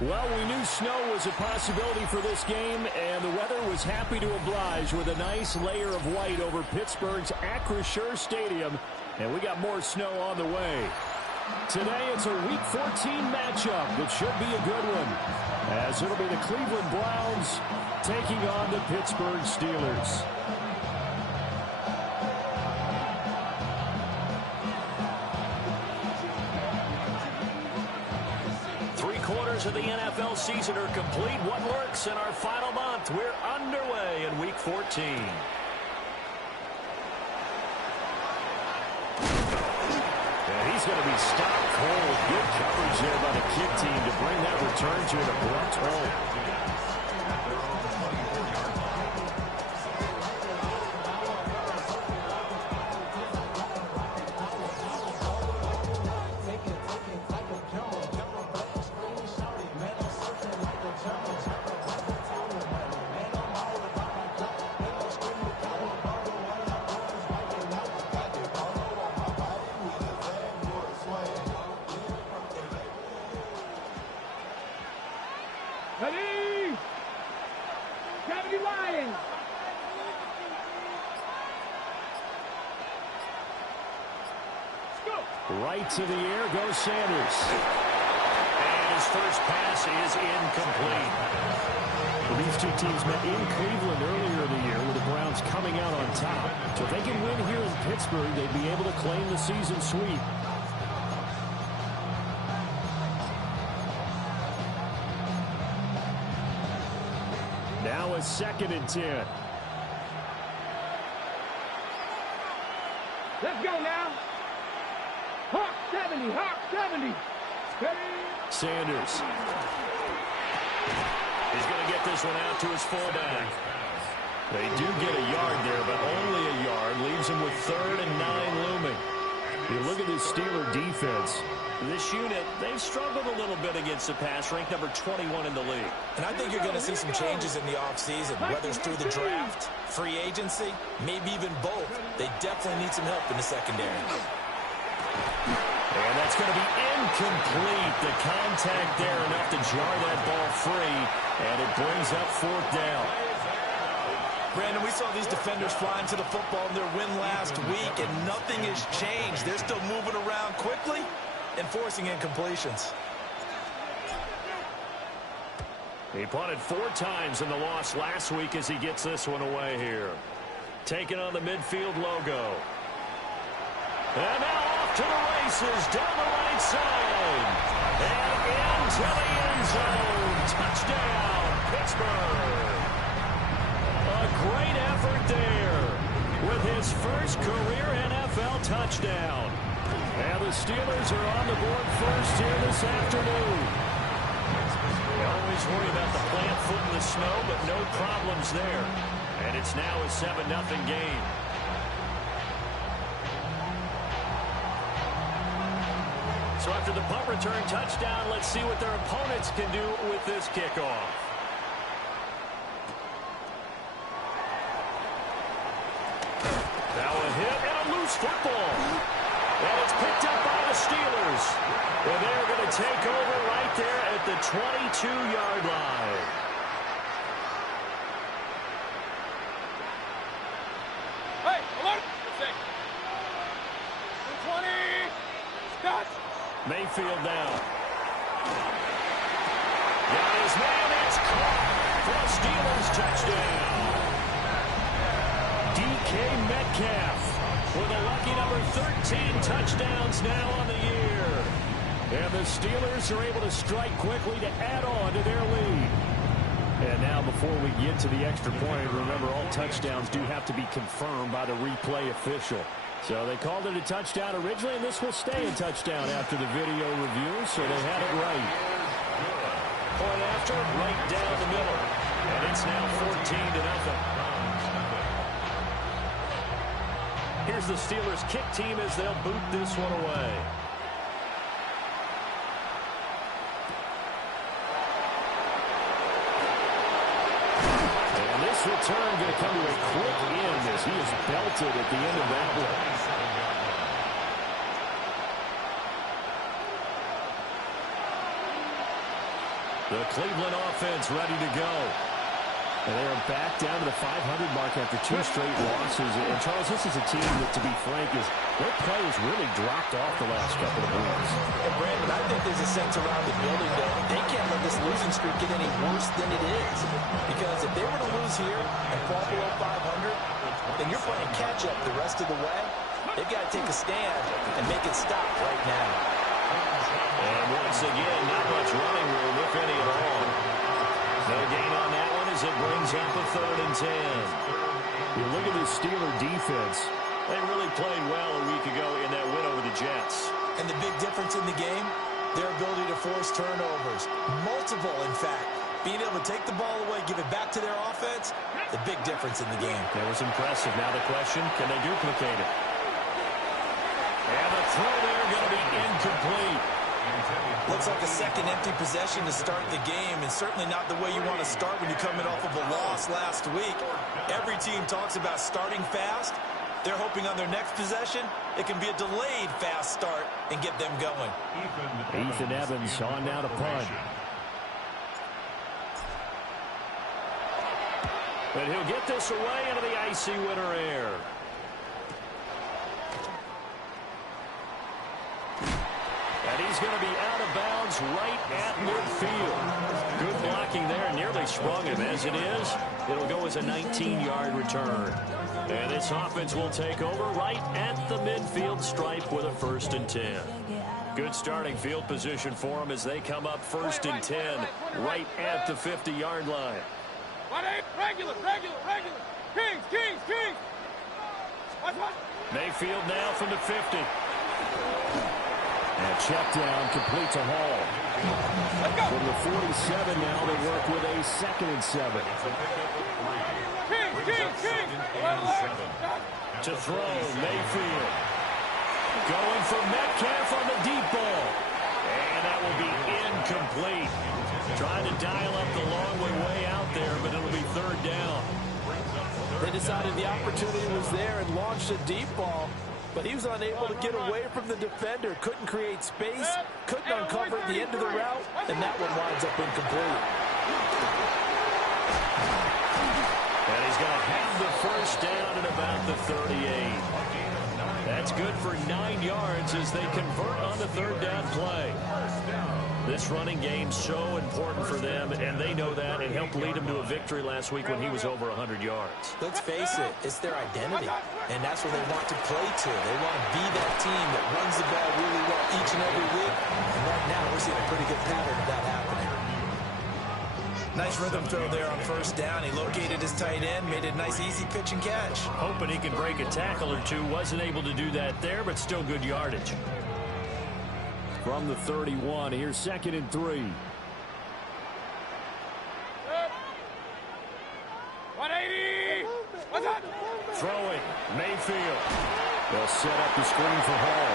Well, we knew snow was a possibility for this game, and the weather was happy to oblige with a nice layer of white over Pittsburgh's Acrisure Stadium, and we got more snow on the way. Today, it's a Week 14 matchup that should be a good one, as it'll be the Cleveland Browns taking on the Pittsburgh Steelers. Of the NFL season are complete. What works in our final month? We're underway in Week 14. And he's going to be stopped cold. Good coverage there by the kick team to bring that return to an abrupt halt. 70 Lions. Right to the air goes Sanders. And his first pass is incomplete. Well, these two teams met in Cleveland earlier in the year with the Browns coming out on top. So if they can win here in Pittsburgh, they'd be able to claim the season sweep. Now a 2nd and 10. Let's go now. Hawk 70, Hawk 70. Sanders. He's going to get this one out to his fullback. They do get a yard there, but only a yard. Leaves him with 3rd and 9 looming. You look at this Steeler defense. This unit, they've struggled a little bit against the pass, ranked number 21 in the league. And I think you're going to see some changes in the offseason, whether it's through the draft, free agency, maybe even both. They definitely need some help in the secondary. And that's going to be incomplete. The contact there enough to jar that ball free, and it brings up 4th down. Brandon, we saw these defenders flying to the football in their win last week, and nothing has changed. They're still moving around quickly and forcing incompletions. He punted 4 times in the loss last week as he gets this one away here. Taking on the midfield logo. And now off to the races down the right side. And into the end zone. Touchdown, Pittsburgh. A great effort there with his first career NFL touchdown. And the Steelers are on the board first here this afternoon. They always worry about the plant foot in the snow, but no problems there. And it's now a 7-0 game. So after the punt return touchdown, let's see what their opponents can do with this kickoff. Now a hit and a loose football. And it's picked up by the Steelers. And they're going to take over right there at the 22-yard line. Hey, hold on. 20. Stop. Mayfield down. Got his man. It's caught for a Steelers touchdown. DK Metcalf with a lucky number 13 touchdowns now on the year. And the Steelers are able to strike quickly to add on to their lead. And now before we get to the extra point, remember all touchdowns do have to be confirmed by the replay official. So they called it a touchdown originally, and this will stay a touchdown after the video review, so they had it right. Point after, right down the middle. And it's now 14-0. Here's the Steelers kick team as they'll boot this one away. And this return going to come to a quick end as he is belted at the end of that one. The Cleveland offense ready to go. And they are back down to the 500 mark after 2 straight losses. And, Charles, this is a team that, to be frank, their play has really dropped off the last couple of weeks. And, Brandon, I think there's a sense around the building that they can't let this losing streak get any worse than it is. Because if they were to lose here and fall below 500, then you're playing catch-up the rest of the way. They've got to take a stand and make it stop right now. And once again, not much running room, if any at all. No gain on that one as it brings up a 3rd and 10. You look at the Steeler defense. They really played well a week ago in that win over the Jets. And the big difference in the game, their ability to force turnovers. Multiple, in fact. Being able to take the ball away, give it back to their offense, the big difference in the game. That was impressive. Now the question, can they duplicate it? And the throw there going to be incomplete. Looks like a second empty possession to start the game, and certainly not the way you want to start when you're coming off of a loss last week. Every team talks about starting fast. They're hoping on their next possession, it can be a delayed fast start and get them going. Ethan Evans on now to punt. And he'll get this away into the icy winter air. And he's going to be out of bounds right at midfield. Good blocking there. Nearly sprung him. As it is, it'll go as a 19-yard return. And this offense will take over right at the midfield stripe with a 1st and 10. Good starting field position for them as they come up 1st and 10 right at the 50-yard line. Regular. Kings. Mayfield now from the 50. And check down, complete to Hall. From the 47 now, they work with a 2nd and 7. To throw, Mayfield. Going for Metcalf on the deep ball. And that will be incomplete. Trying to dial up the long way out there, but it'll be 3rd down. They decided the opportunity was there and launched a deep ball, but he was unable to get away from the defender. Couldn't create space, couldn't uncover the end of the route, and that one winds up incomplete. And he's going to have the 1st down at about the 38. That's good for 9 yards as they convert on the 3rd down play. This running game's so important for them, and they know that. It helped lead them to a victory last week when he was over 100 yards. Let's face it, it's their identity, and that's what they want to play to. They want to be that team that runs the ball really well each and every week, and right now we're seeing a pretty good pattern of that happening. Nice rhythm throw there on 1st down. He located his tight end, made a nice easy pitch and catch. Hoping he could break a tackle or two. Wasn't able to do that there, but still good yardage. From the 31, here's 2nd and 3. 180. What's that? Throwing, Mayfield. They'll set up the screen for Hall.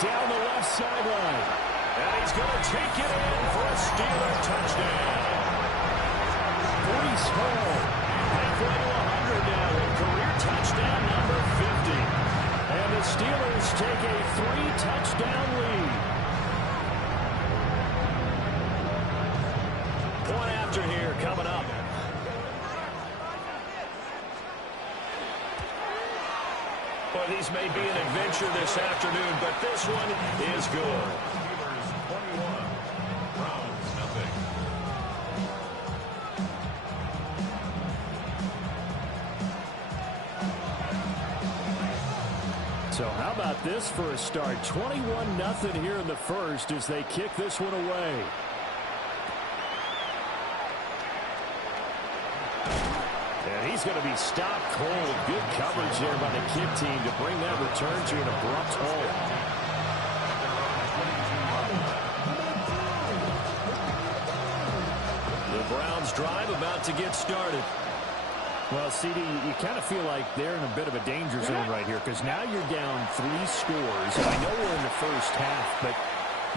Down the left sideline. And he's going to take it in for a Steeler touchdown. Pretty small. Halfway to 100 now with career touchdown number 50. And the Steelers take a 3-touchdown lead. Point after here coming up. Well, these may be an adventure this afternoon, but this one is good. So how about this for a start? 21-0 here in the 1st as they kick this one away. And he's going to be stopped cold. Good coverage there by the kick team to bring that return to an abrupt halt. The Browns drive about to get started. Well, CD, you kind of feel like they're in a bit of a danger zone right here because now you're down 3 scores. And I know we're in the 1st half, but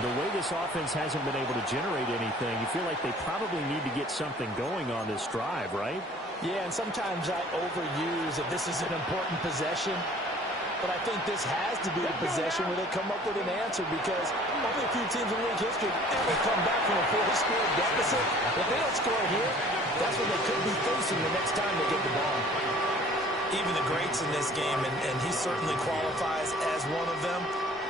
the way this offense hasn't been able to generate anything, you feel like they probably need to get something going on this drive, right? Yeah, and sometimes I overuse if this is an important possession. But I think this has to be the possession where they come up with an answer, because only a few teams in league history ever come back from a 4-score deficit. If they don't score here, that's what they could be facing the next time they get the ball. Even the greats in this game, and he certainly qualifies as one of them,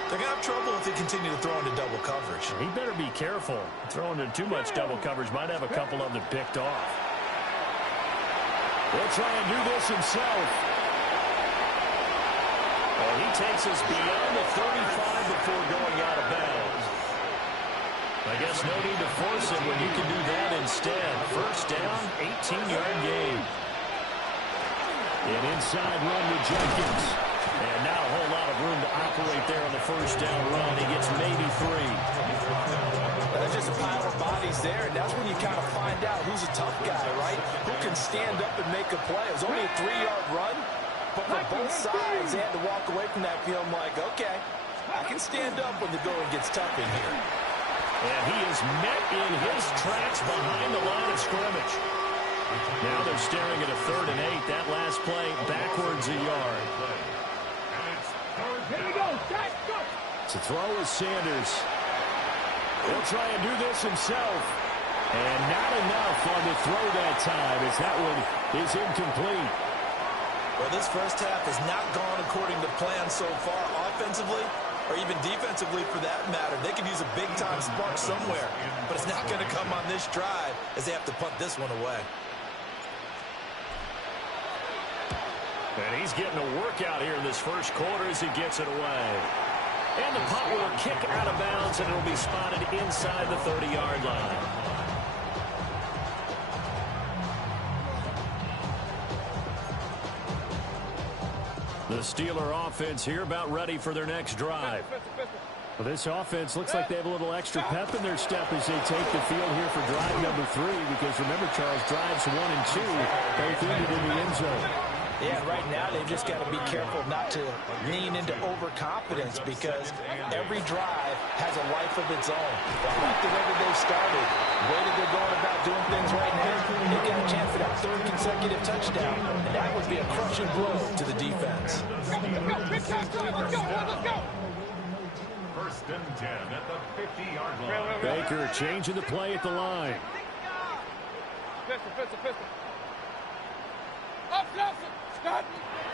they're going to have trouble if they continue to throw into double coverage. He better be careful. Throwing into too much double coverage might have a couple of them picked off. He'll try and do this himself. Well, he takes us beyond the 35 before going out of bounds. I guess no need to force it when you can do that instead. First down, 18-yard gain. An inside run with Jenkins. And not a whole lot of room to operate there on the first down run. He gets maybe 3. There's just a pile of bodies there, and that's when you kind of find out who's a tough guy, right? Who can stand up and make a play. It was only a 3-yard run. But for both sides, they had to walk away from that field like, okay, I can stand up when the going gets tough in here. And he is met in his tracks behind the line of scrimmage. Now they're staring at a 3rd and 8. That last play backwards a yard. Here we go. Go. To throw is Sanders. He'll try and do this himself. And not enough on the throw that time, as that one is incomplete. Well, this first half has not gone according to plan so far, offensively or even defensively for that matter. They could use a big-time spark somewhere, but it's not going to come on this drive as they have to punt this one away. And he's getting a workout here in this first quarter as he gets it away. And the punt will kick out of bounds, and it'll be spotted inside the 30-yard line. The Steeler offense here about ready for their next drive. Well, this offense looks like they have a little extra pep in their step as they take the field here for drive number 3, because remember, Charles, drives 1 and 2 both ended in the end zone. Yeah, right now they've just got to be careful not to lean into overconfidence, because every drive has a life of its own. I like the way that they've started, the way that they're going about doing things right now. They've got a chance for that 3rd consecutive touchdown, and that would be a crushing blow to the defense. Let's go. First and 10 at the 50-yard line. Baker changing the play at the line. Pistol. Up.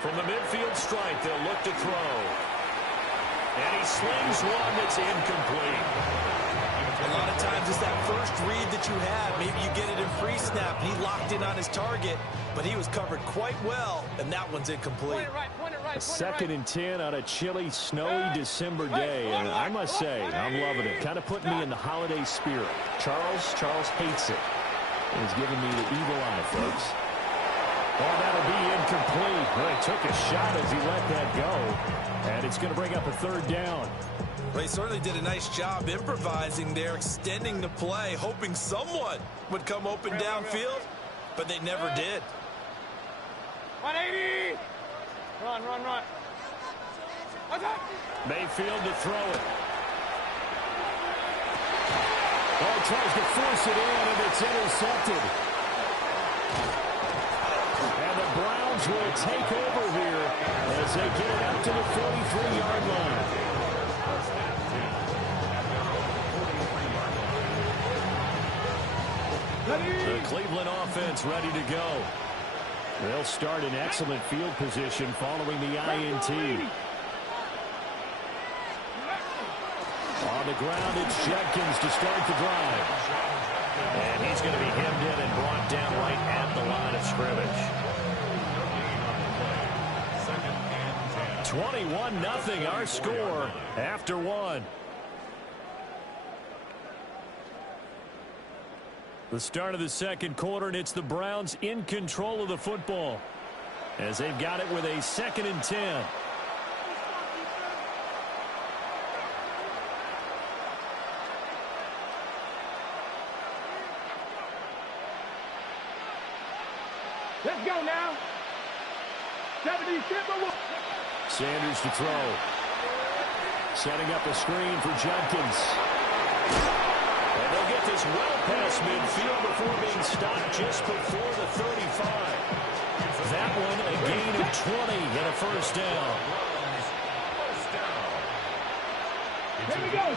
From the midfield stripe, they'll look to throw. And he slings one that's incomplete. A lot of times it's that first read that you have. Maybe you get it in pre-snap. He locked in on his target, but he was covered quite well, and that one's incomplete. A 2nd and 10 on a chilly, snowy December day, and I must say, I'm loving it. Kind of putting me in the holiday spirit. Charles hates it. And he's giving me the evil eye, folks. Oh, that'll be incomplete. Well, he took a shot as he let that go, and it's going to bring up a 3rd down. Well, he certainly did a nice job improvising there, extending the play, hoping someone would come open downfield, but they never did. 180. Run. Mayfield to throw it. Oh, tries to force it in, and it's intercepted. And the Browns will take over here as they get it out to the 43-yard line. The Cleveland offense ready to go. They'll start in excellent field position following the INT. On the ground, it's Jenkins to start the drive. And he's going to be hemmed in and brought down right at the line of scrimmage. 21-0 our score after 1. The start of the second quarter, and it's the Browns in control of the football as they've got it with a 2nd and 10. Let's go now. 70, Sanders to throw. Setting up a screen for Jenkins. And they'll get this well past midfield before being stopped just before the 35. That one a gain of 20 and a first down. into the 20.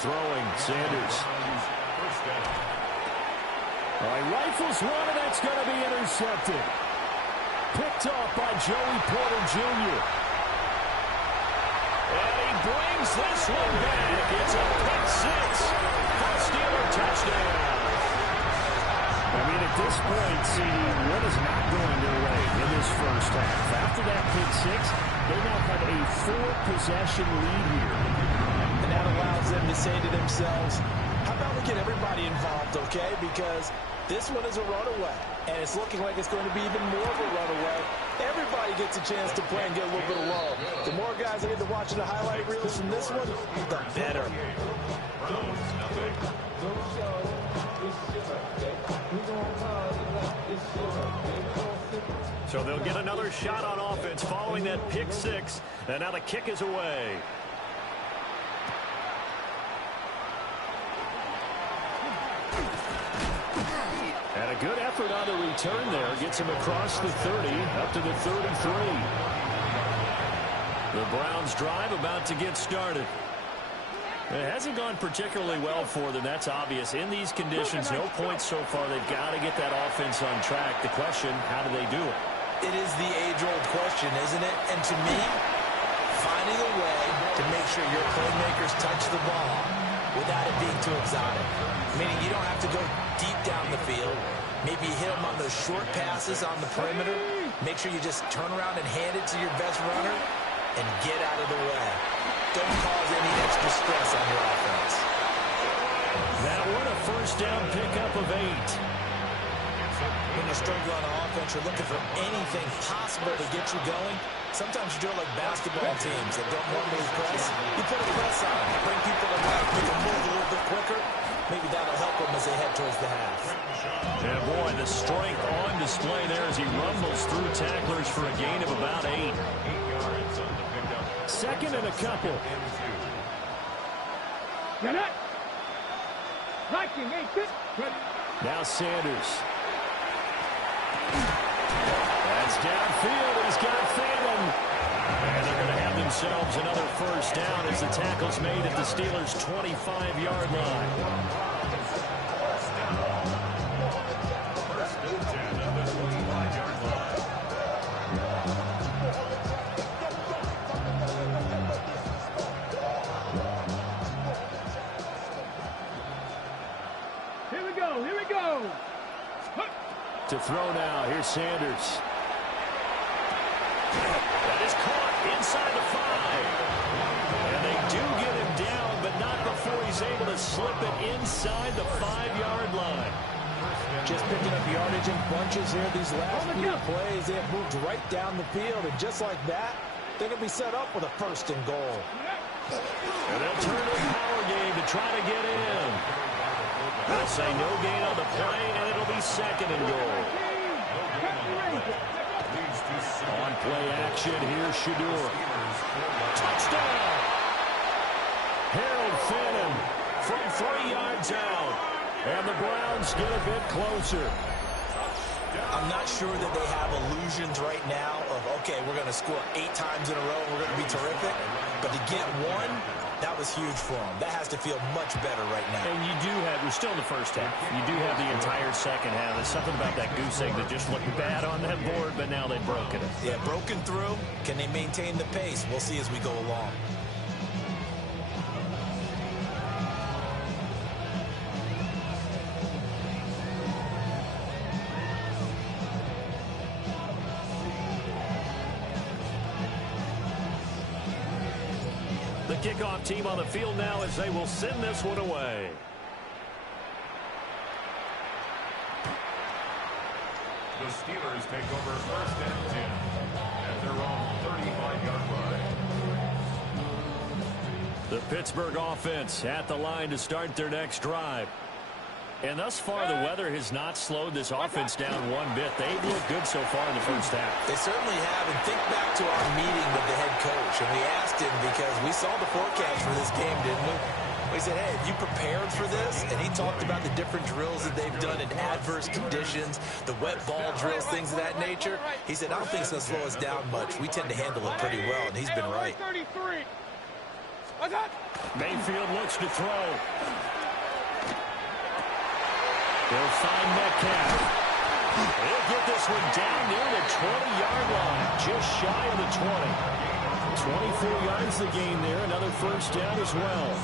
Throwing, Sanders. First down. All right, rifles one, and that's going to be intercepted. Picked off by Joey Porter Jr. And he brings this one back. It's a pick six for a Steeler touchdown. I mean, at this point, CD, what is not going their way in this first half? After that pick six, they now have a 4-possession lead here. And that allows them to say to themselves, how about we get everybody involved, okay? Because this one is a runaway, and it's looking like it's going to be even more of a runaway. Everybody gets a chance to play and get a little bit of love. The more guys that get to watching the highlight reels from this one, the better. So they'll get another shot on offense following that pick six, and now the kick is away. And a good effort on the return there. Gets him across the 30, up to the 33. The Browns drive about to get started. It hasn't gone particularly well for them, that's obvious. In these conditions, no points so far. They've got to get that offense on track. The question, how do they do it? It is the age-old question, isn't it? And to me, finding a way to make sure your playmakers touch the ball without it being too exotic. Meaning you don't have to go deep down the field. Maybe you hit them on those short passes on the perimeter. Make sure you just turn around and hand it to your best runner and get out of the way. Don't cause any extra stress on your offense. That one, a first down pickup of 8. When you're struggling on offense, you're looking for anything possible to get you going. Sometimes you do it like basketball teams that don't normally press. You put a press on, bring people to life, make them move a little bit quicker. Maybe that'll help them as they head towards the half. And boy, the strength on display there as he rumbles through tacklers for a gain of about 8. 8 yards on the pickup. Second and a couple. Get it. Liking, hey, good. Now Sanders. That's downfield. He's got Phantom. And they're going to have themselves another first down as the tackle's made at the Steelers' 25-yard line. First and 10 at the 25-yard line. Here we go, here we go. To throw now. Here's Sanders. That is caught inside the 5. And they do get him down, but not before he's able to slip it inside the 5-yard line. Just picking up yardage in bunches here these last few plays. They have moved right down the field, and just like that, they're going to be set up with a first and goal. And they'll turn to the power game to try to get in. They'll say no gain on the play, and it'll be second and goal. On play action, here's Shador. Touchdown! Harold Phantom from 3 yards out. And the Browns get a bit closer. I'm not sure that they have illusions right now of, okay, we're going to score 8 times in a row, we're going to be terrific. But to get one, that was huge for them. That has to feel much better right now. And you do have, we're still in the first half. You do have the entire second half. There's something about that goose egg that just looked bad on that board, but now they've broken it. Yeah, broken through. Can they maintain the pace? We'll see as we go along. The kickoff team on the field now as they will send this one away. The Steelers take over first and 10 at their own 35-yard line. The Pittsburgh offense at the line to start their next drive. And thus far, the weather has not slowed this offense down one bit. They've looked good so far in the first half. They certainly have. And think back to our meeting with the head coach. And we asked him because we saw the forecast for this game, didn't we? We said, hey, have you prepared for this? And he talked about the different drills that they've done in adverse conditions, the wet ball drills, things of that nature. He said, I don't think it's going to slow us down much. We tend to handle it pretty well, and he's been right. Mayfield looks to throw. They'll find Metcalf. He'll get this one down near the 20-yard line, just shy of the 20. 24 yards the gain there, another first down as well.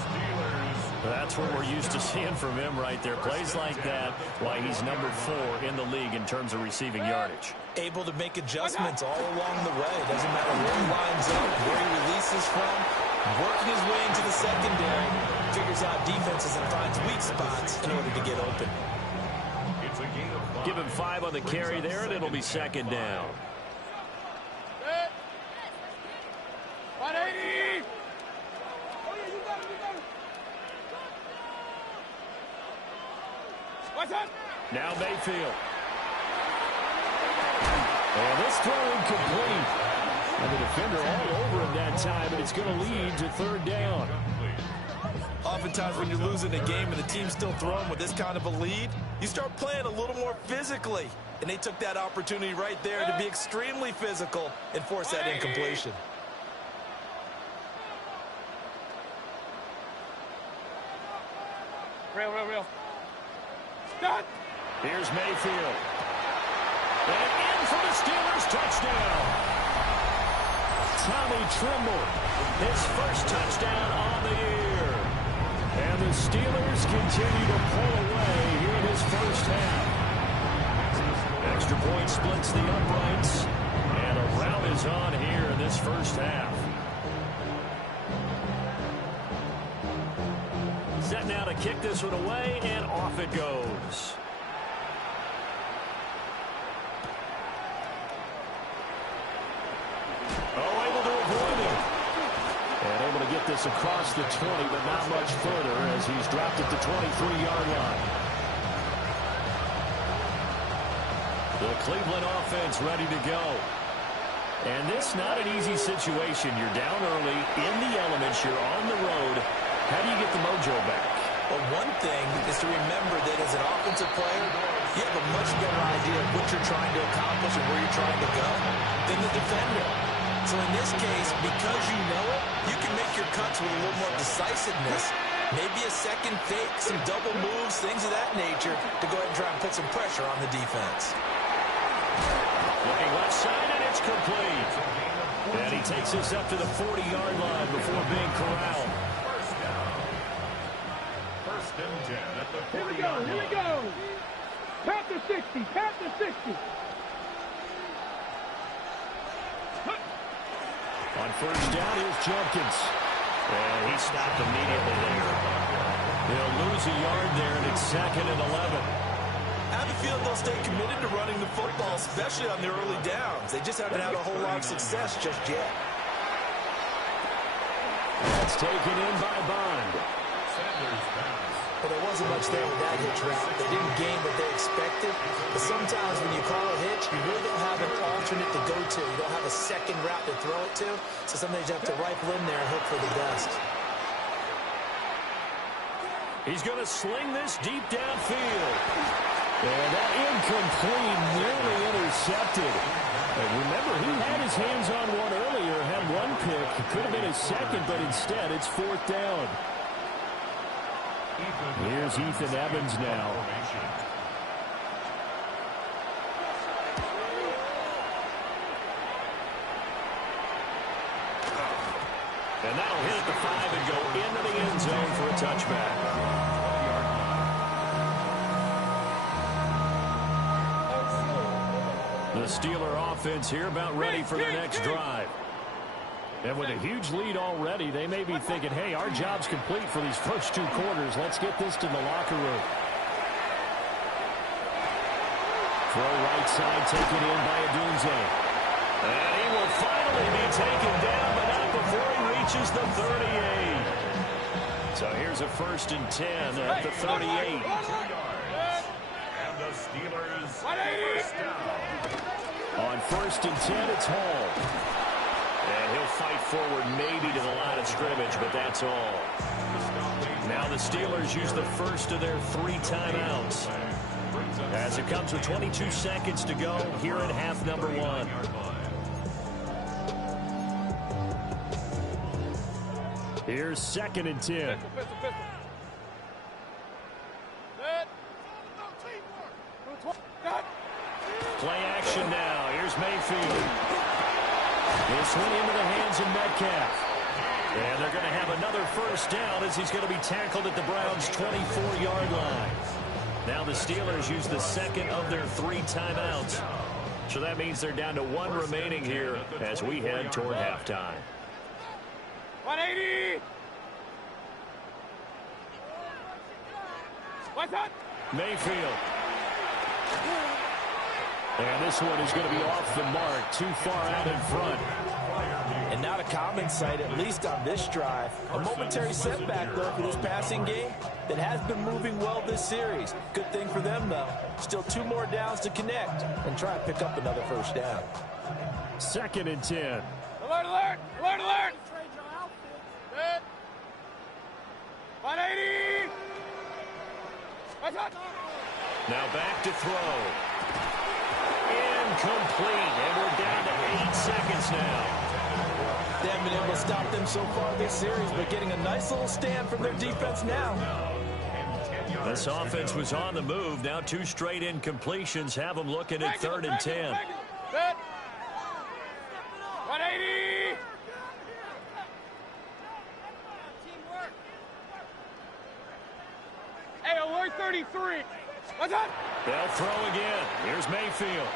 That's what we're used to seeing from him right there. Plays like that, why he's number 4 in the league in terms of receiving yardage. Able to make adjustments all along the way. Doesn't matter where he lines up, where he releases from. Working his way into the secondary. Figures out defenses and finds weak spots in order to get open. Give him 5 on the carry there, and it'll be second down. 180! Now Mayfield. And this throw incomplete. And the defender all over him that time, and it's going to lead to third down. Oftentimes when you're losing a game and the team's still throwing with this kind of a lead, you start playing a little more physically. And they took that opportunity right there to be extremely physical and force that incompletion. Real. Start! Here's Mayfield. And in for the Steelers touchdown. Tommy Tremble, his first touchdown on the year. And the Steelers continue to pull away here in his first half. Extra point splits the uprights. And a rout is on here in this first half. Set now to kick this one away, and off it goes. Oh, able to avoid him. And able to get this across the 20, but not much further as he's dropped at the 23-yard line. The Cleveland offense ready to go. And this not an easy situation. You're down early, in the elements, you're on the road. How do you get the mojo back? Well, one thing is to remember that as an offensive player, you have a much better idea of what you're trying to accomplish and where you're trying to go than the defender. So in this case, because you know it, you can make your cuts with a little more decisiveness. Maybe a second fake, some double moves, things of that nature to go ahead and try and put some pressure on the defense. Looking left side, and it's complete. And he takes this up to the 40-yard line before being corralled. Here we go. Panther 60. On first down, here's Jenkins. And he stopped immediately there. They'll lose a yard there, and it's 2nd and 11. I have a feeling they'll stay committed to running the football, especially on the early downs. They just haven't had a whole lot of success just yet. That's taken in by Bond. But there wasn't much there with that hitch route. They didn't gain what they expected. But sometimes when you call a hitch, you really don't have an alternate to go to. You don't have a second route to throw it to. So sometimes you have to rifle in there and hope for the best. He's going to sling this deep downfield. And that incomplete, nearly intercepted. And remember, he had his hands on one earlier, had one pick. It could have been his second, but instead it's 4th down. Here's Ethan Evans now. And that'll hit at the 5 and go into the end zone for a touchback. The Steeler offense here about ready for their next drive. And with a huge lead already, they may be thinking, hey, our job's complete for these first 2 quarters. Let's get this to the locker room. Throw right side taken in by Adunze. And he will finally be taken down, but not before he reaches the 38. So here's a 1st and 10 at the 38. And the Steelers first down. On 1st and 10, it's Hall. And he'll fight forward maybe to the line of scrimmage, but that's all. Now the Steelers use the first of their 3 timeouts. As it comes with 22 seconds to go here in half number 1. Here's 2nd and 10. Play action now. Here's Mayfield. This one into the hands of Metcalf. And they're going to have another first down as he's going to be tackled at the Browns' 24-yard line. Now the Steelers use the second of their 3 timeouts. So that means they're down to 1 remaining here as we head toward halftime. 180! What's up? Mayfield. And this one is going to be off the mark, too far out in front. And not a common sight, at least on this drive. A momentary setback, though, for this passing game that has been moving well this series. Good thing for them, though. Still 2 more downs to connect and try and pick up another first down. 2nd and 10. Alert, alert! Alert, alert! 180! What's up? Now back to throw. Incomplete, and we're down to 8 seconds now. They haven't been able to stop them so far this series, but getting a nice little stand from their defense now. This offense was on the move. Now 2 straight incompletions have them looking at 3rd and 10. 180! Hey, alert 33! What's up? They'll throw again. Here's Mayfield.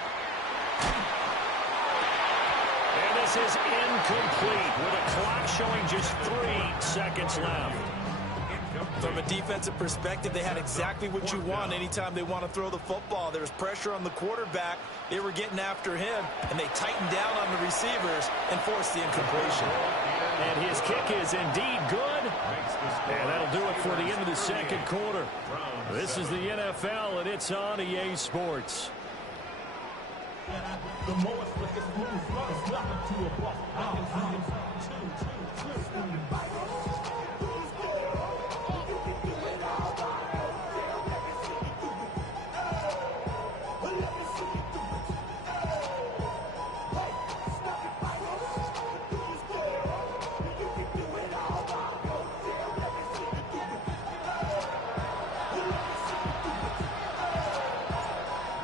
And this is incomplete with a clock showing just 3 seconds left. From a defensive perspective, they had exactly what you want anytime they want to throw the football. There was pressure on the quarterback. They were getting after him, and they tightened down on the receivers and forced the incompletion. And his kick is indeed good. And that'll do it for the end of the 2nd quarter. This is the NFL, and it's on EA Sports.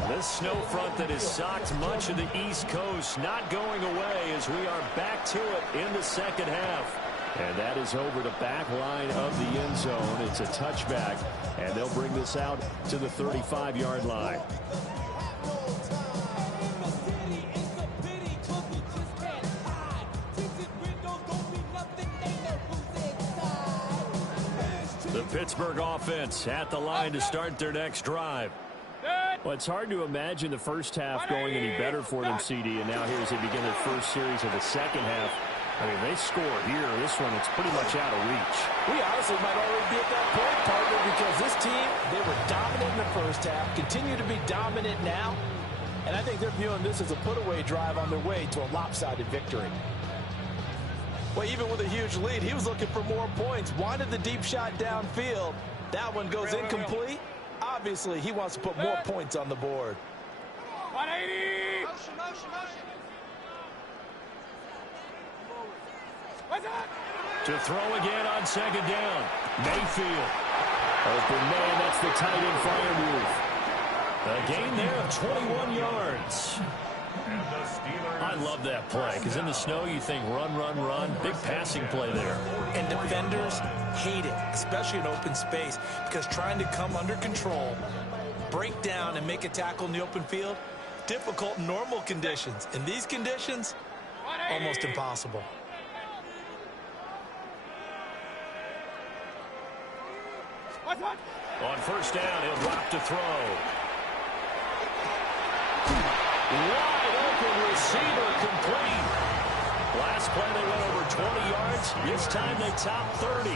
This snow front that has socked much of the East Coast not going away as we are back to it in the 2nd half. And that is over the back line of the end zone. It's a touchback, and they'll bring this out to the 35-yard line. The Pittsburgh offense at the line to start their next drive. Well, it's hard to imagine the first half going any better for them, CD, and now here as they begin their first series of the 2nd half. I mean, they score here. This one, it's pretty much out of reach. We honestly might already be at that point, partner, because this team, they were dominant in the first half, continue to be dominant now, and I think they're viewing this as a put-away drive on their way to a lopsided victory. Well, even with a huge lead, he was looking for more points. Wanted the deep shot downfield. That one goes incomplete. Obviously, he wants to put more points on the board. 180! Motion, motion, motion. What's up? To throw again on 2nd down. Mayfield. Open man, that's the tight end Firewolf. A gain there of 21 yards. I love that play, because in the snow you think run, run, run. Big passing play there. And defenders hate it, especially in open space, because trying to come under control, break down, and make a tackle in the open field, difficult in normal conditions. In these conditions, almost impossible. On 1st down, he'll drop to throw. Wide open receiver complete. Last play they went over 20 yards. This time they top 30.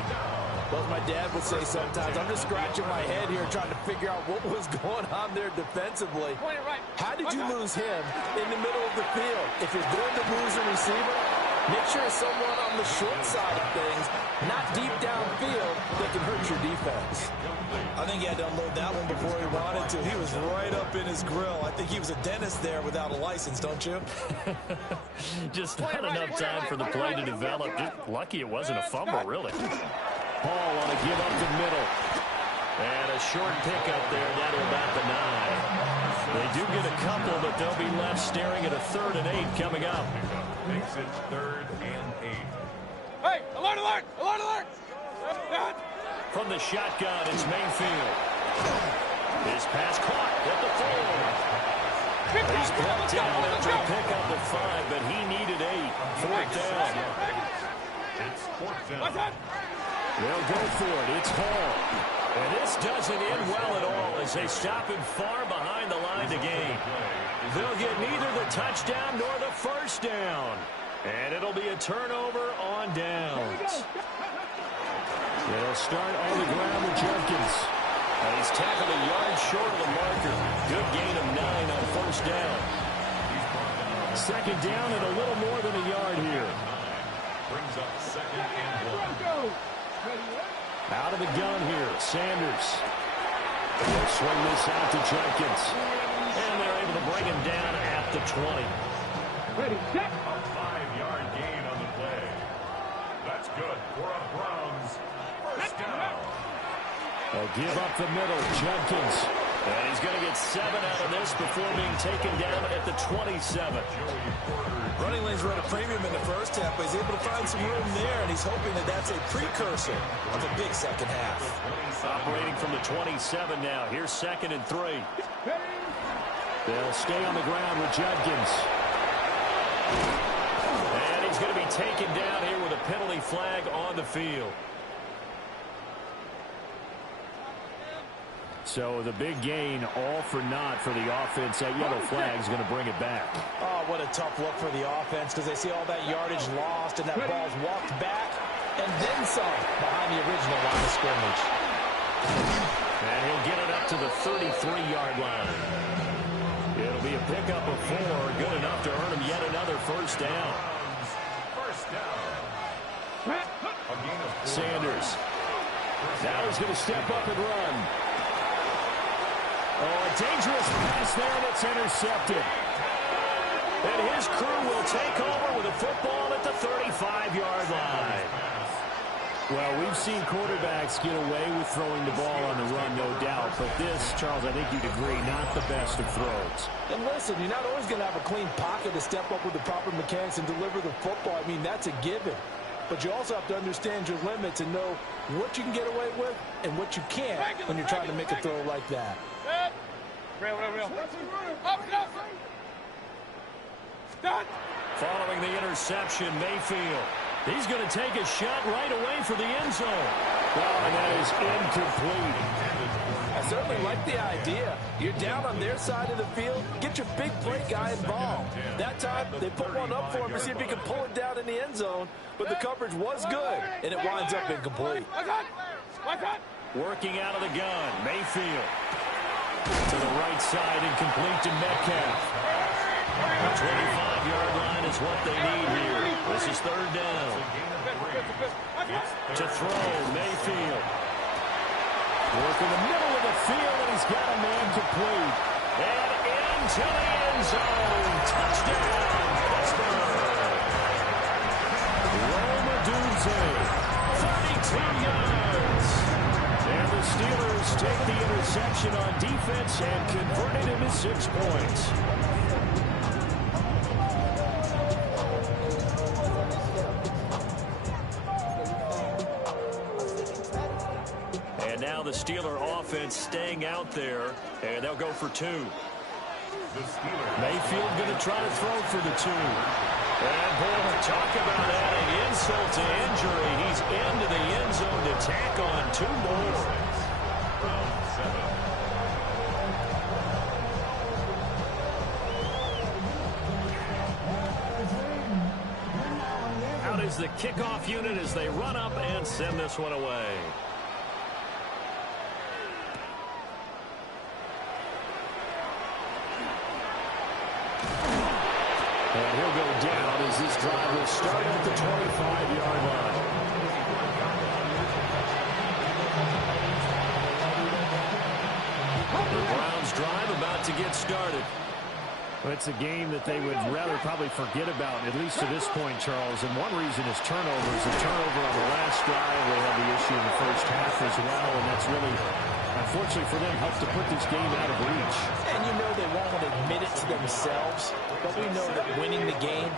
Well, as my dad would say sometimes, I'm just scratching my head here trying to figure out what was going on there defensively. How did you lose him in the middle of the field? If you're going to lose a receiver, Make sure someone on the short side of things, not deep downfield, that can hurt your defense. I think he had to unload that one before he wanted to. He was right up in his grill. I think he was a dentist there without a license, don't you? Just not enough time for the play to develop. Just lucky it wasn't a fumble, really. Paul on a give up the middle. And a short pickup there down to about the 9. They do get a couple, but they'll be left staring at a 3rd and 8 coming up. Makes it 3rd and 8. Hey, alert, alert, alert, alert! From the shotgun, it's Mayfield. His pass caught at the 4. He's brought down after a pickup at 5, but he needed 8. 4th down. It's 4th down. They'll go for it. It's Hall. And this doesn't end well at all as they stop him far behind the line to gain. They'll get neither the touchdown nor the 1st down. And it'll be a turnover on downs. They'll start on the ground with Jenkins. And he's tackled a yard short of the marker. Good gain of 9 on 1st down. 2nd down and a little more than a yard here. Brings up 2nd and 1. Out of the gun here, Sanders. They'll swing this out to Jenkins. And they're able to bring him down at the 20. Ready, set. A 5-yard gain on the play. That's good for a Browns 1st down. They'll give up the middle, Jenkins. And he's going to get 7 out of this before being taken down at the 27. Running lanes were at a premium in the first half, but he's able to find some room there, and he's hoping that that's a precursor of a big second half. Operating from the 27 now. Here's 2nd and 3. They'll stay on the ground with Jenkins. And he's going to be taken down here with a penalty flag on the field. So the big gain, all for naught for the offense. That yellow flag is going to bring it back. Oh, what a tough look for the offense because they see all that yardage lost and that ball's walked back and then some behind the original line of scrimmage. And he'll get it up to the 33-yard line. It'll be a pickup of 4, good enough to earn him yet another 1st down. 1st down. Sanders. Now he's going to step up and run. Oh, a dangerous pass there, and it's intercepted. And his crew will take over with a football at the 35-yard line. Well, we've seen quarterbacks get away with throwing the ball on the run, no doubt. But this, Charles, I think you'd agree, not the best of throws. And listen, you're not always going to have a clean pocket to step up with the proper mechanics and deliver the football. I mean, that's a given. But you also have to understand your limits and know what you can get away with and what you can't when you're trying to make a throw like that. Real. Up. Start. Following the interception, Mayfield. He's going to take a shot right away for the end zone. Oh, and that is incomplete. I certainly like the idea. You're down on their side of the field. Get your big play guy involved. That time, they put one up for him to see if he can pull it down in the end zone. But the coverage was good, and it winds up incomplete. Working out of the gun, Mayfield. To the right side, incomplete to Metcalf. The 25-yard line is what they need here. This is 3rd down. To throw, Mayfield. Work in the middle of the field, and he's got a man complete. And into the end zone. Touchdown, Pittsburgh. Roma Dunze. 32 yards. And the Steelers take the interception on defense and convert it into 6 points. And now the Steeler offense staying out there, and they'll go for 2. Mayfield going to try to throw for the 2. And boy, talk about adding insult to injury. He's into the end zone to tack on 2 more. Out is the kickoff unit as they run up and send this one away. And he'll go down as this drive will start at the 25-yard line. The Browns drive about to get started. It's a game that they would rather probably forget about, at least to this point, Charles. And one reason is turnovers. A turnover on the last drive. They had the issue in the first half as well, and that's really, unfortunately for them, helped to put this game out of reach. And you know they won't admit it to themselves, but we know that winning the game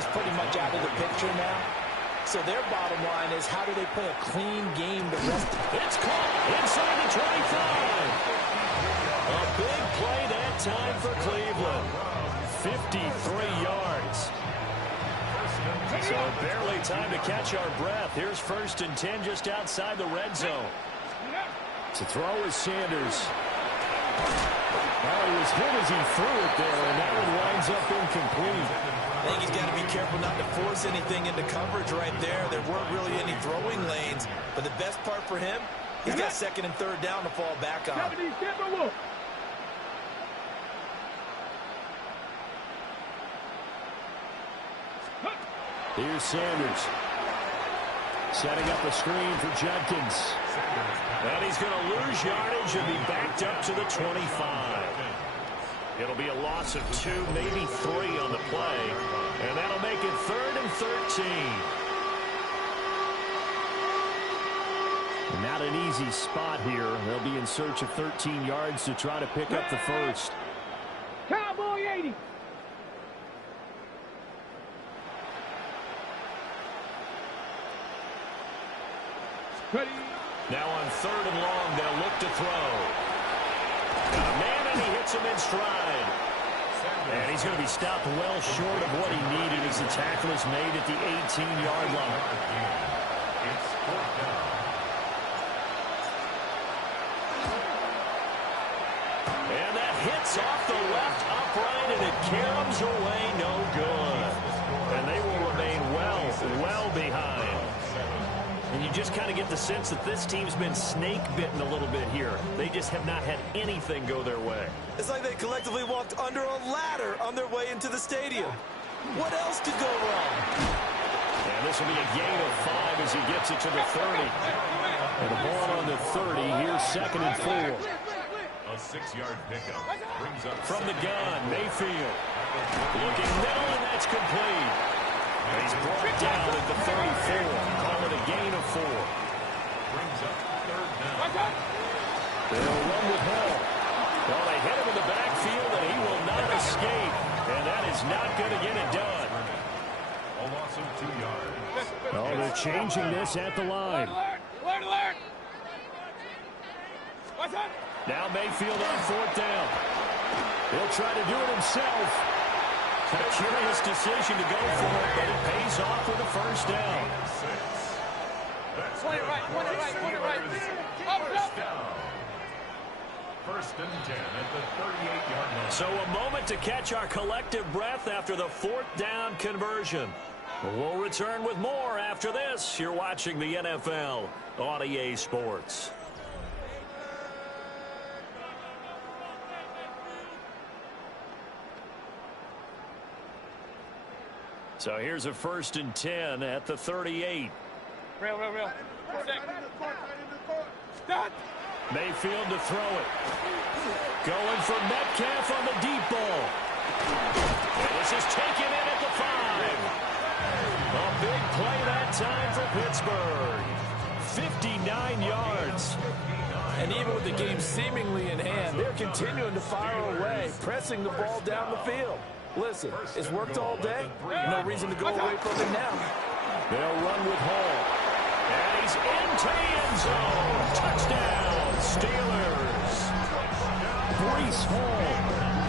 is pretty much out of the picture now. So their bottom line is, how do they play a clean game the rest of it? It's caught inside the 25. A big play that time for Cleveland. 53 yards. So barely time to catch our breath. Here's 1st and 10 just outside the red zone. To throw is Sanders. Well, he was hit as he threw it there, and that one winds up incomplete. I think he's got to be careful not to force anything into coverage right there. There weren't really any throwing lanes, but the best part for him, he's got 2nd and 3rd down to fall back on. Here's Sanders. Setting up a screen for Judkins. And he's going to lose yardage and be backed up to the 25. It'll be a loss of 2, maybe 3 on the play. And that'll make it 3rd and 13. Not an easy spot here. They'll be in search of 13 yards to try to pick up the first. Cowboy 80. Ready. Now on 3rd and long, they'll look to throw. Got a man, and he hits him in stride. And he's going to be stopped well short of what he needed as the tackle is made at the 18-yard line. It's 4th down. And that hits off the left upright, and it caroms away no good. And they will remain well behind. And you just kind of get the sense that this team's been snake-bitten a little bit here. They just have not had anything go their way. It's like they collectively walked under a ladder on their way into the stadium. What else could go wrong? And this will be a gain of 5 as he gets it to the 30. And the ball on the 30. Here's 2nd and 4. A 6-yard pickup brings up From the gun, Mayfield. Looking middle, and that's complete. And he's brought down at the 34. Call it a gain of 4. brings up 3rd down. They'll run with Hall. Well, they hit him in the backfield, and he will not escape. And that is not going to get it done. A loss of 2 yards. Oh, they're changing this at the line. Alert! What's up? Now Mayfield on 4th down. He'll try to do it himself. A curious decision to go for it, but it pays off with a 1st down. 6. That's Point it right. First down. 1st and 10 at the 38-yard line. So a moment to catch our collective breath after the 4th down conversion. We'll return with more after this. You're watching the NFL on EA Sports. So here's a 1st and 10 at the 38. Real. Start. Mayfield to throw it. Going for Metcalf on the deep ball. And this is taken in at the 5. A big play that time for Pittsburgh. 59 yards. And even with the game seemingly in hand, they're continuing to fire away, pressing the ball down the field. Listen, it's worked all day. No reason to go away from it now. They'll run with Hall. And he's into the end zone. Touchdown, Steelers. Breece Hall,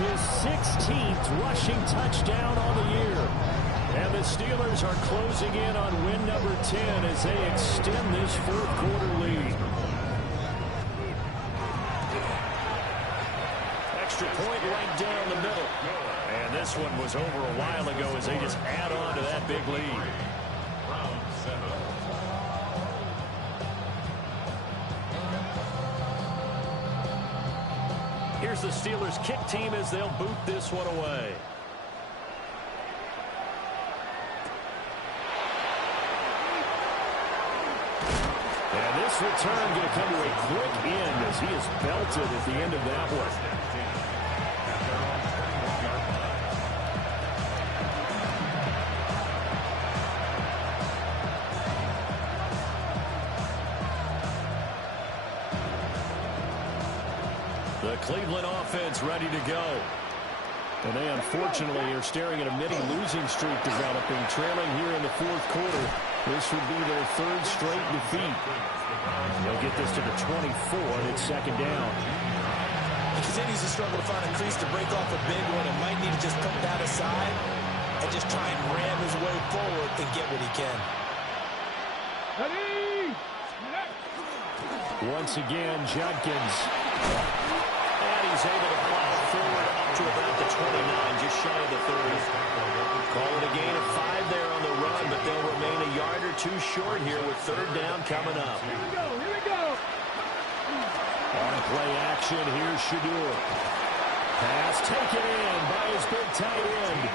his 16th rushing touchdown on the year. And the Steelers are closing in on win number 10 as they extend this 4th quarter lead. Extra point right down the middle. And this one was over a while ago as they just add on to that big lead. Round 7. Here's the Steelers kick team as they'll boot this one away. This return going to come to a quick end as he is belted at the end of that one. The Cleveland offense ready to go. And they unfortunately are staring at a mini losing streak developing, trailing here in the fourth quarter. This would be their third straight defeat. They'll get this to the 24, and it's second down. He continues to struggle to find a crease to break off a big one and might need to just put that aside and just try and ram his way forward and get what he can. Once again, Judkins. And he's able to plow forward up to about the 29, just shy of the 30. Call it a gain of 5 there on the run, but they'll remain a yard or two short here with third down coming up. Here we go. On play action, here's Shadur. Pass taken in by his big tight end.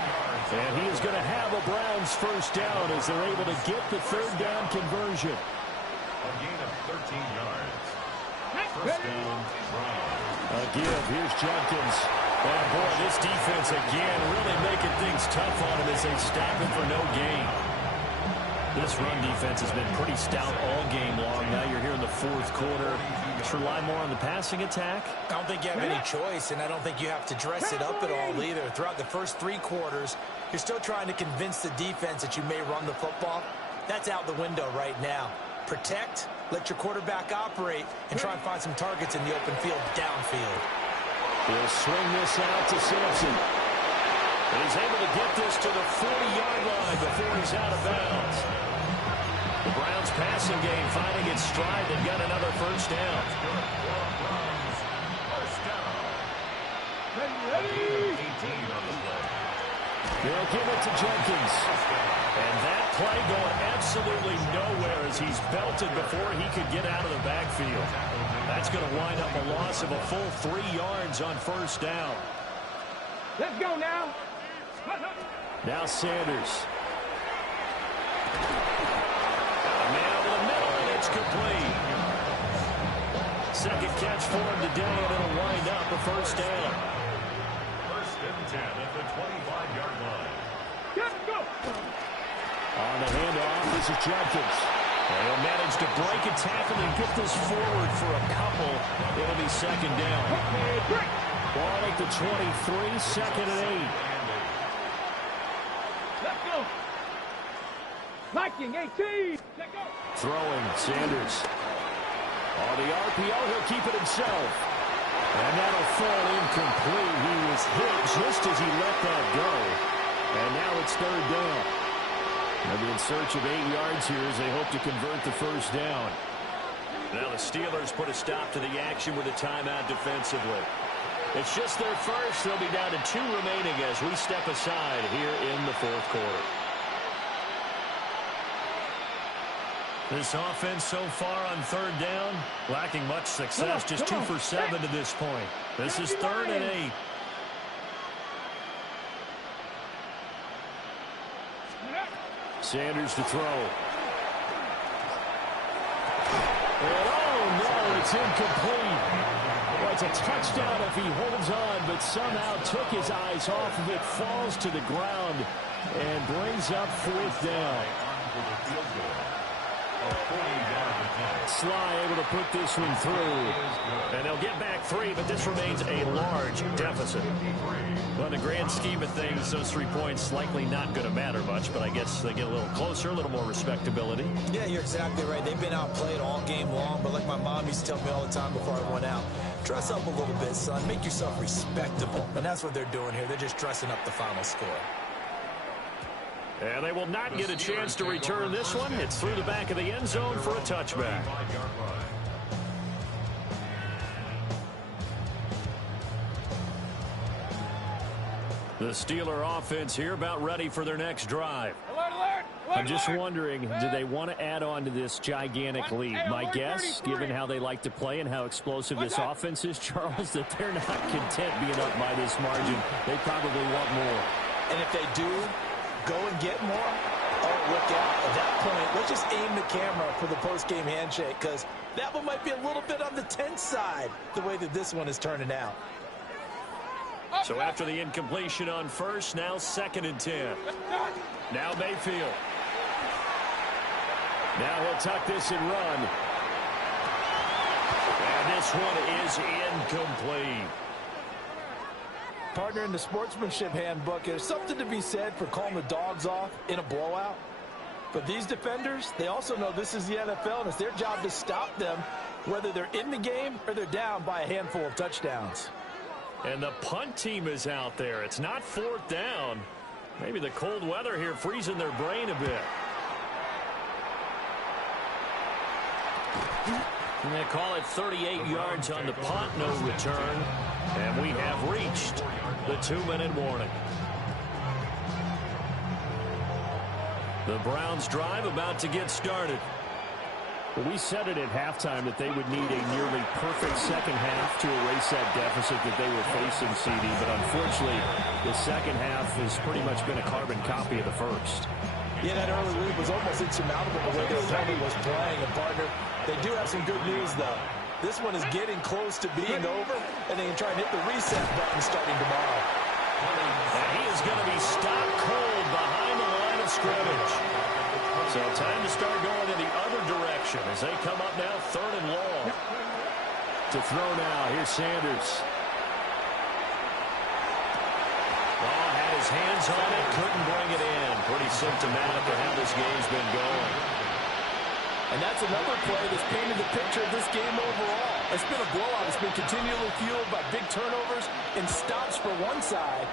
And he is going to have a Browns first down as they're able to get the third down conversion. A gain of 13 yards. First down, Browns. A give, here's Judkins. And boy, this defense again really making things tough on him as they stop him for no gain. This run defense has been pretty stout all game long. Now you're here in the fourth quarter. Let's rely more on the passing attack. I don't think you have any choice, and I don't think you have to dress it up at all either. Throughout the first 3 quarters, you're still trying to convince the defense that you may run the football. That's out the window right now. Protect, let your quarterback operate, and try and find some targets in the open field downfield. He'll swing this out to Sampson. And he's able to get this to the 40-yard line before he's out of bounds. The Browns passing game finding its stride. They've got another first down. They'll give it to Jenkins. And that play going absolutely nowhere as he's belted before he could get out of the backfield. That's going to wind up a loss of a full 3 yards on first down. Let's go now. Now Sanders. A man over the middle, and it's complete. Second catch for him today, and it'll wind up a first down. First and 10 at the 25-yard line. Let's go. On the handoff, this is Jenkins. And he'll manage to break a tackle and get this forward for a couple. It'll be second down. Ball at the 23, second and 8. Let's go. Liking 18. Let's go. Throwing, Sanders. On the RPO, he'll keep it himself. And that'll fall incomplete. He was hit just as he let that go. And now it's third down. They'll be in search of 8 yards here as they hope to convert the first down. Now the Steelers put a stop to the action with a timeout defensively. It's just their first. They'll be down to 2 remaining as we step aside here in the fourth quarter. This offense so far on third down, lacking much success, just 2 for 7 to this point. This is third and 8. Sanders to throw. And oh no, it's incomplete. Well, it's a touchdown if he holds on, but somehow took his eyes off of it, falls to the ground, and brings up fourth down. Sly able to put this one through. And they'll get back 3, but this remains a large deficit. Well, in the grand scheme of things, those 3 points likely not going to matter much, but I guess they get a little closer, a little more respectability. Yeah, you're exactly right. They've been outplayed all game long, but like my mom used to tell me all the time before I went out, dress up a little bit, son. Make yourself respectable. And that's what they're doing here. They're just dressing up the final score. And they will not get a chance to return this one. It's through the back of the end zone for a touchback. The Steeler offense here about ready for their next drive. Alert, alert. I'm just wondering, do they want to add on to this gigantic lead? My guess, given how they like to play and how explosive this offense is, Charles, that they're not content being up by this margin. They probably want more. And if they do go and get more, oh, look out. At that point, let's just aim the camera for the post-game handshake, because that one might be a little bit on the tense side, the way that this one is turning out. So after the incompletion on first, now 2nd and 10. Now Mayfield. Now he'll tuck this and run. And this one is incomplete. Partner, in the sportsmanship handbook, there's something to be said for calling the dogs off in a blowout. But these defenders, they also know this is the NFL, and it's their job to stop them, whether they're in the game or they're down by a handful of touchdowns. And the punt team is out there. It's not 4th down. Maybe the cold weather here freezing their brain a bit. And they call it 38 yards on the punt, no return. And we have reached the 2-minute warning. The Browns drive about to get started. Well, we said it at halftime that they would need a nearly perfect second half to erase that deficit that they were facing, CD. But unfortunately, the second half has pretty much been a carbon copy of the first. Yeah, that early lead was almost insurmountable the way their opponent was playing. And, partner, they do have some good news, though. This one is getting close to being over, and they can try and hit the reset button starting tomorrow. And he is going to be stopped cold behind the line of scrimmage. So time to start going in the other direction as they come up now 3rd and long. To throw now, here's Sanders. Oh, had his hands on it, couldn't bring it in. Pretty symptomatic of how this game's been going. And that's another play that's painted the picture of this game overall. It's been a blowout. It's been continually fueled by big turnovers and stops for one side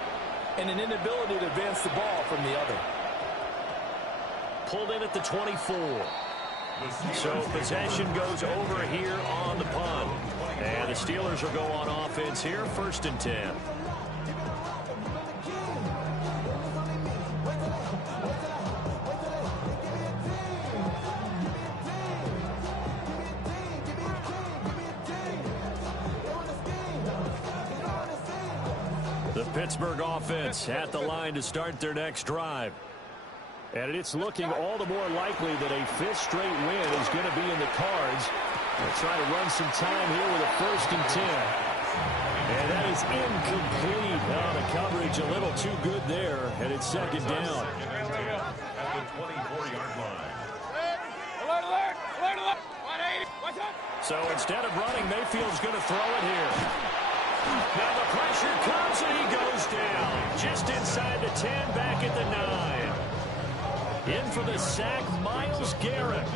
and an inability to advance the ball from the other. Pulled in at the 24. So possession goes over here on the punt. And the Steelers will go on offense here, 1st and 10. The Pittsburgh offense at the line to start their next drive. And it's looking all the more likely that a 5th straight win is going to be in the cards. They'll try to run some time here with a 1st and 10. And that is incomplete. Oh, the coverage a little too good there, and it's 2nd down. At the 24-yard line. So instead of running, Mayfield's going to throw it here. Now the pressure comes, and he goes down. Just inside the 10, back at the 9. In for the sack, Myles Garrett.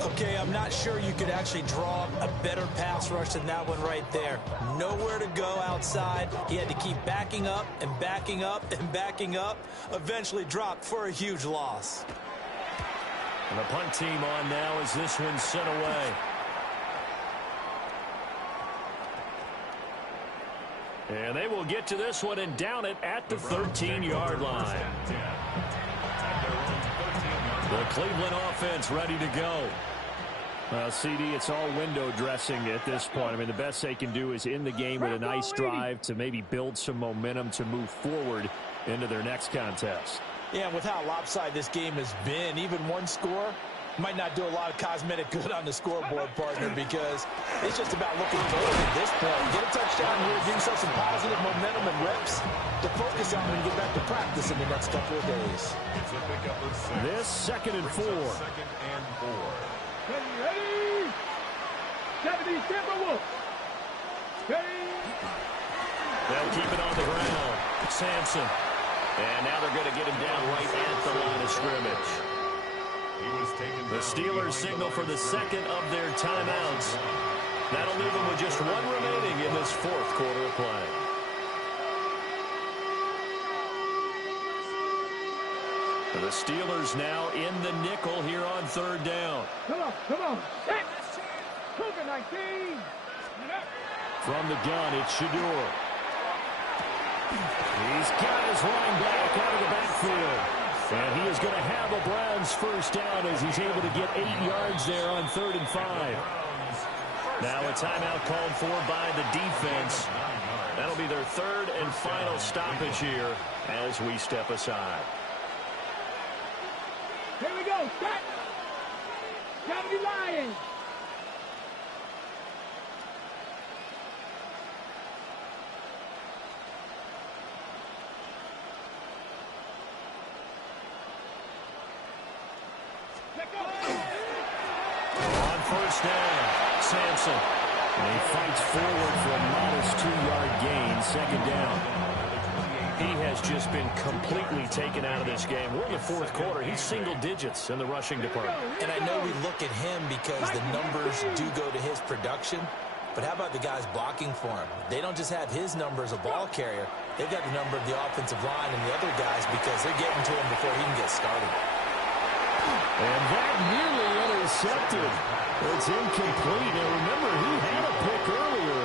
Okay, I'm not sure you could actually draw a better pass rush than that one right there. Nowhere to go outside. He had to keep backing up and backing up and backing up. Eventually dropped for a huge loss. And the punt team on now as this one's sent away. And they will get to this one and down it at the 13-yard line. The Cleveland offense ready to go. Well, CD, it's all window dressing at this point. I mean, the best they can do is end the game with a nice drive to maybe build some momentum to move forward into their next contest. Yeah, with how lopsided this game has been, even one score might not do a lot of cosmetic good on the scoreboard, partner, because it's just about looking forward at this point. Get a touchdown here, give yourself some positive momentum and reps to focus on and get back to practice in the next couple of days. This 2nd and 4. 2nd and 4. Ready? 70, Tampa Wolf. Ready? They'll keep it on the ground. Sampson. And now they're going to get him down right at the line of scrimmage. The Steelers signal for the 2nd of their timeouts. That'll leave them with just one remaining in this 4th quarter of play. The Steelers now in the nickel here on 3rd down. Come on. Set. Cougar 19. From the gun, it's Shador. He's got his running back out of the backfield. And he is going to have a Browns 1st down as he's able to get 8 yards there on 3rd and 5. Now a timeout called for by the defense. That'll be their 3rd and final stoppage here as we step aside. go. Set. 70 Lions. On first down, Sampson. And he fights forward for a modest 2-yard gain, second down. He has just been completely taken out of this game. We're in the fourth quarter. He's single digits in the rushing department. And I know we look at him because the numbers do go to his production, but how about the guys blocking for him? They don't just have his number as a ball carrier. They've got the number of the offensive line and the other guys because they're getting to him before he can get started. And that nearly intercepted. It's incomplete. Now remember, he had a pick earlier,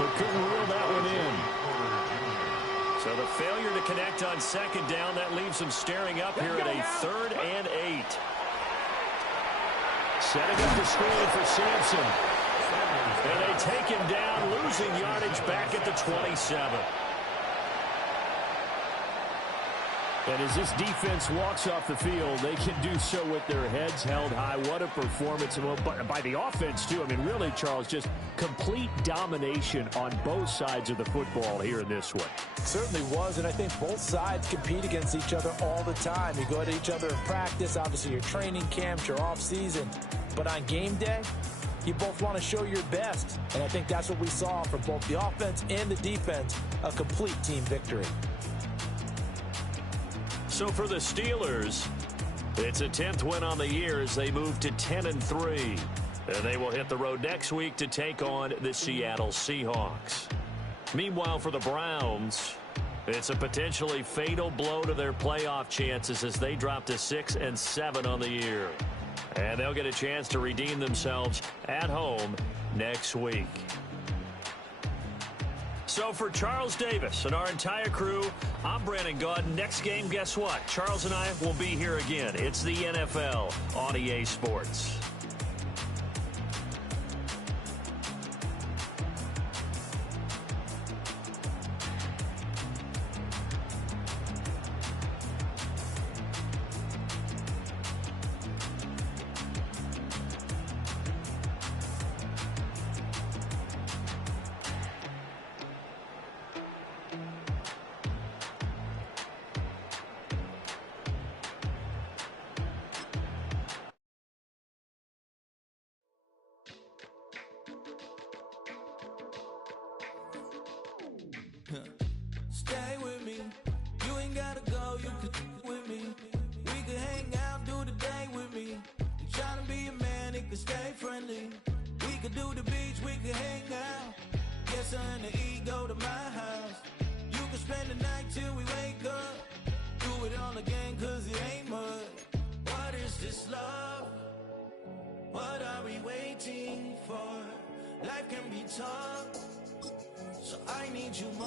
but couldn't reel that one in. So the failure to connect on second down, that leaves him staring up here at a 3rd and 8. Setting up the screen for Sampson. And they take him down, losing yardage back at the 27. And as this defense walks off the field, they can do so with their heads held high. What a performance by the offense, too. I mean, really, Charles, just complete domination on both sides of the football here in this one. Certainly was, and I think both sides compete against each other all the time. You go at each other in practice, obviously your training camps, your off-season. But on game day, you both want to show your best. And I think that's what we saw from both the offense and the defense, a complete team victory. So for the Steelers, it's a 10th win on the year as they move to 10-3. And they will hit the road next week to take on the Seattle Seahawks. Meanwhile, for the Browns, it's a potentially fatal blow to their playoff chances as they drop to 6-7 on the year. And they'll get a chance to redeem themselves at home next week. So for Charles Davis and our entire crew, I'm Brandon Gaud. Next game, guess what? Charles and I will be here again. It's the NFL on EA Sports. Stay with me. You ain't gotta go, you could with me. We could hang out, do the day with me. You tryna be a man, it could stay friendly. We could do the beach, we could hang out. Yes, her and the E go to my house. You could spend the night till we wake up. Do it all again, cause it ain't mud. What is this love? What are we waiting for? Life can be tough, so I need you more.